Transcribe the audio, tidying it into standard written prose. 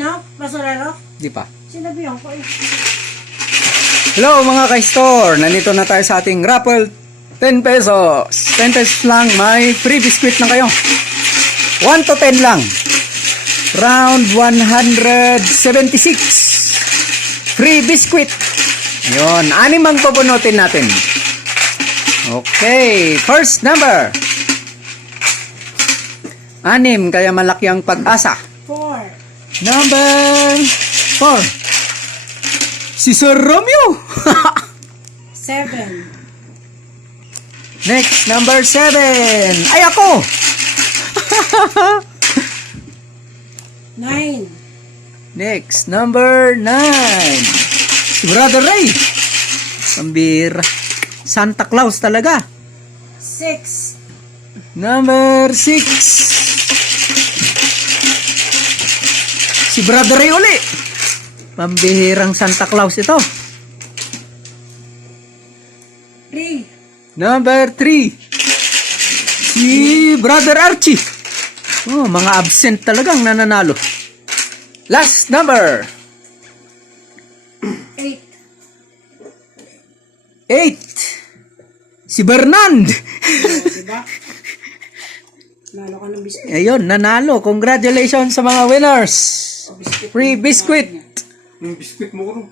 ano? Basurero? Di pa. Sinabihan ko eh. Hello mga ka-store! Nandito na tayo sa ating raffle. 10 pesos. 10 pesos lang. May free biscuit na kayo. 1 to 10 lang. Round 176. Free biscuit. Ayun. 6 ang pupunutin natin. Okay. First number. 6. Kaya malaki ang pag-asa. 4. Number 4. Si Sir Romeo. 7. Next, number 7. Ay, ako! 9. Next, number 9. Si Brother Ray. Pambira. Santa Claus talaga. 6. Number 6. Si Brother Ray uli. Pambihirang Santa Claus ito. 3. Number 3. Si Brother Archie. Oh, mga absent talagang nananalo. Last number. 8. 8. Si Bernard. Diba? Nalo ka ng biscuit. Ayun, nanalo. Congratulations sa mga winners. Free biscuit. Yung biscuit mo ko.